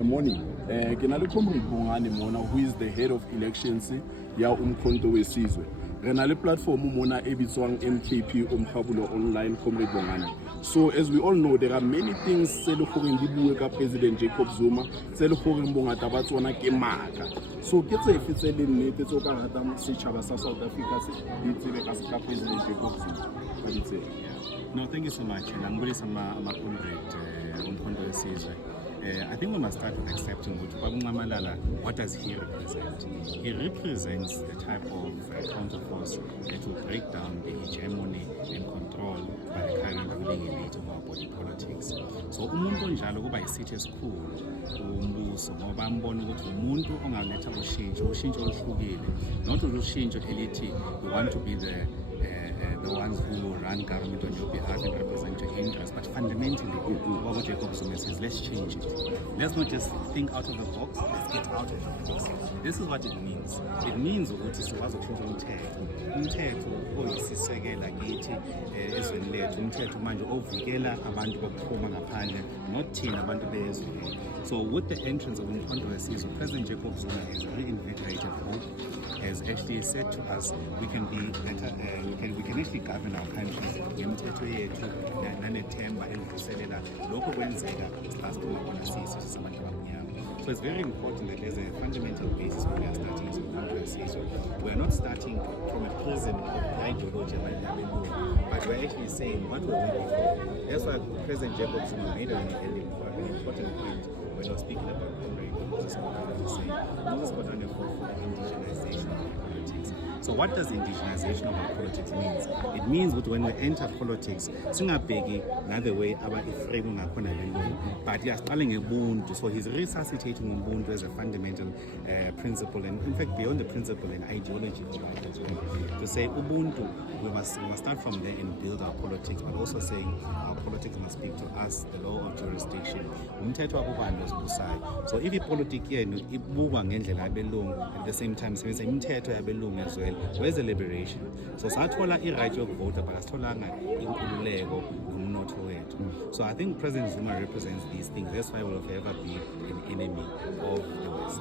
Morning. Ke na le Comrade Bongani mona who is the head of elections ya Umkhonto weSizwe. Re na le platform mona e bitswang MKP Umkhabulo online Comrade Bongani. So as we all know, there are many things tse le gore di bue ka President Jacob Zuma tse le gore bongata ba tsona ke maka. So ke tse fetse le nnete tso ka rata setšhaba sa South Africa se di tsebe ka President Jacob Zuma. No, thank you so much. And I'm really some comrade Umkhonto weSizwe. I think we must start with accepting what does he represent? He represents the type of counterforce that will break down the hegemony and control by the current ruling elite of our body politics. So umuntu onjalo kuba yisithi esikhulu umbuso ngoba ambona ukuthi umuntu ongaletha ushintsho oluhlukile, not ushintsho elithi we want to be the ones who run government on your behalf and represent your interests, but fundamentally, what Jacob Zuma says, let's change it. Let's not just think out of the box, let's get out of the box. This is what it means. It means ukuthi sikwazi ukushintsha umthetho oyisisekela kithi ezweni lethu, umthetho manje ovikela abantu bokuphuma ngaphandle, not thina abantu bezwe. So with the entrance of Umkhonto weSizwe, President Jacob Zuma has reinvigorated hope, has actually said to us we can be better, we can actually govern our countries ngemithetho yethu nanethemba elivuselela lokho kwenzeka siphuma khona sisi sabantu abamnyama. So it's very important that there's a fundamental basis when we are starting as Umkhonto weSizwe. We are not starting from a prison of ideology, but we're actually saying what we're waiting for. That's why President Jacob Zuma made an important point when I was speaking about Moses Kotane, saying Moses Kotane fought for the indigenization of politics. So what does indigenization of our politics means? It means that when we enter politics, singabheki another way aba iframe ngakhona lento, but yasiqale ngebuntu. So he's resuscitating ubuntu as a fundamental principle, and in fact beyond the principle and ideology of life as well. To say ubuntu, we must start from there and build our politics, but also saying our politics must speak to us, the law of jurisdiction. Umthetho wakubani osibusayo. So if ipolitiki yenu ibukwa ngendlela yabelungu, at the same time sebenzisa imithetho yabelungu as well, where's the liberation? So sathola i-right yokuvota but asitholanga inkululeko nomnotho wethu. So I think President Zuma represents these things. That's why we'll forever be an enemy of the West.